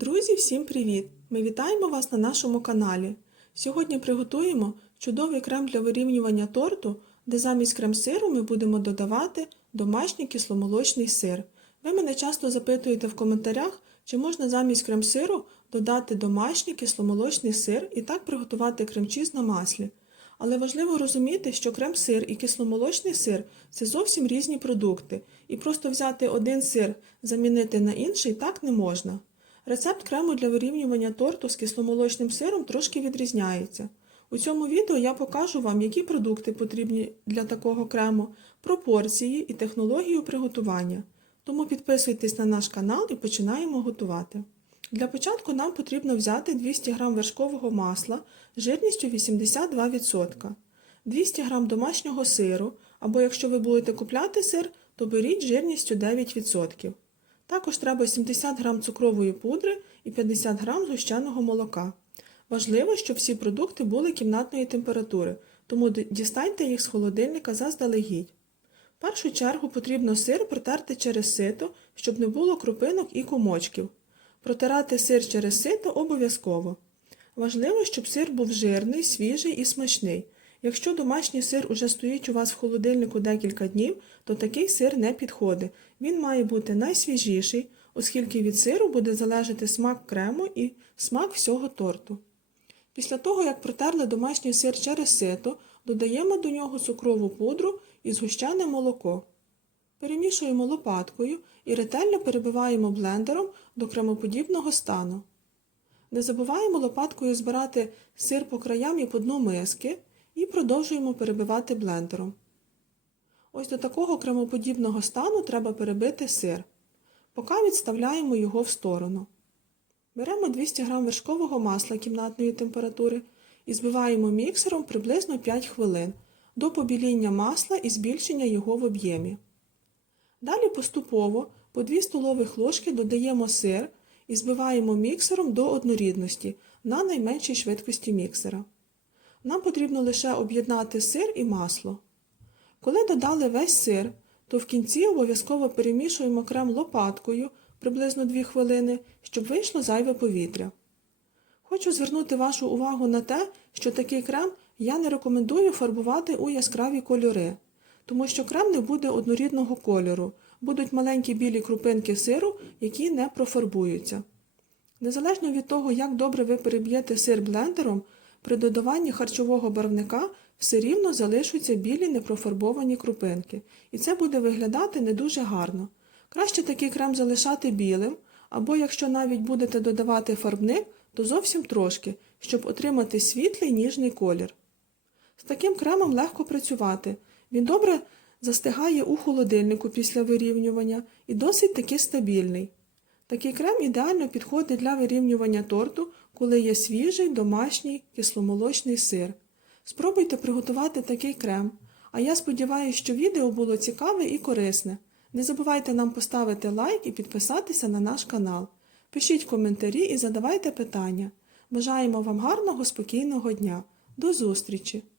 Друзі, всім привіт! Ми вітаємо вас на нашому каналі. Сьогодні приготуємо чудовий крем для вирівнювання торту, де замість крем-сиру ми будемо додавати домашній кисломолочний сир. Ви мене часто запитуєте в коментарях, чи можна замість крем-сиру додати домашній кисломолочний сир і так приготувати крем-чіз на маслі. Але важливо розуміти, що крем-сир і кисломолочний сир це зовсім різні продукти, і просто взяти один сир, замінити на інший так не можна. Рецепт крему для вирівнювання торту з кисломолочним сиром трошки відрізняється. У цьому відео я покажу вам, які продукти потрібні для такого крему, пропорції і технологію приготування. Тому підписуйтесь на наш канал і починаємо готувати. Для початку нам потрібно взяти 200 г вершкового масла жирністю 82%, 200 г домашнього сиру, або якщо ви будете купляти сир, то беріть жирністю 9%. Також треба 70 г цукрової пудри і 50 г згущеного молока. Важливо, щоб всі продукти були кімнатної температури, тому дістаньте їх з холодильника заздалегідь. В першу чергу потрібно сир протерти через сито, щоб не було крупинок і комочків. Протирати сир через сито обов'язково. Важливо, щоб сир був жирний, свіжий і смачний. Якщо домашній сир уже стоїть у вас в холодильнику декілька днів, то такий сир не підходить. Він має бути найсвіжіший, оскільки від сиру буде залежати смак крему і смак всього торту. Після того, як протерли домашній сир через сито, додаємо до нього цукрову пудру і згущене молоко. Перемішуємо лопаткою і ретельно перебиваємо блендером до кремоподібного стану. Не забуваємо лопаткою збирати сир по краям і по дну миски і продовжуємо перебивати блендером. Ось до такого кремоподібного стану треба перебити сир. Поки відставляємо його в сторону. Беремо 200 г вершкового масла кімнатної температури і збиваємо міксером приблизно 5 хвилин до побіління масла і збільшення його в об'ємі. Далі поступово по 2 столових ложки додаємо сир і збиваємо міксером до однорідності на найменшій швидкості міксера. Нам потрібно лише об'єднати сир і масло. Коли додали весь сир, то в кінці обов'язково перемішуємо крем лопаткою приблизно 2 хвилини, щоб вийшло зайве повітря. Хочу звернути вашу увагу на те, що такий крем я не рекомендую фарбувати у яскраві кольори, тому що крем не буде однорідного кольору, будуть маленькі білі крупинки сиру, які не профарбуються. Незалежно від того, як добре ви переб'єте сир блендером, при додаванні харчового барвника все рівно залишаться білі непрофарбовані крупинки, і це буде виглядати не дуже гарно. Краще такий крем залишати білим, або якщо навіть будете додавати фарбник, то зовсім трошки, щоб отримати світлий ніжний колір. З таким кремом легко працювати. Він добре застигає у холодильнику після вирівнювання і досить таки стабільний. Такий крем ідеально підходить для вирівнювання торту, коли є свіжий домашній кисломолочний сир. Спробуйте приготувати такий крем. А я сподіваюся, що відео було цікаве і корисне. Не забувайте нам поставити лайк і підписатися на наш канал. Пишіть коментарі і задавайте питання. Бажаємо вам гарного, спокійного дня. До зустрічі!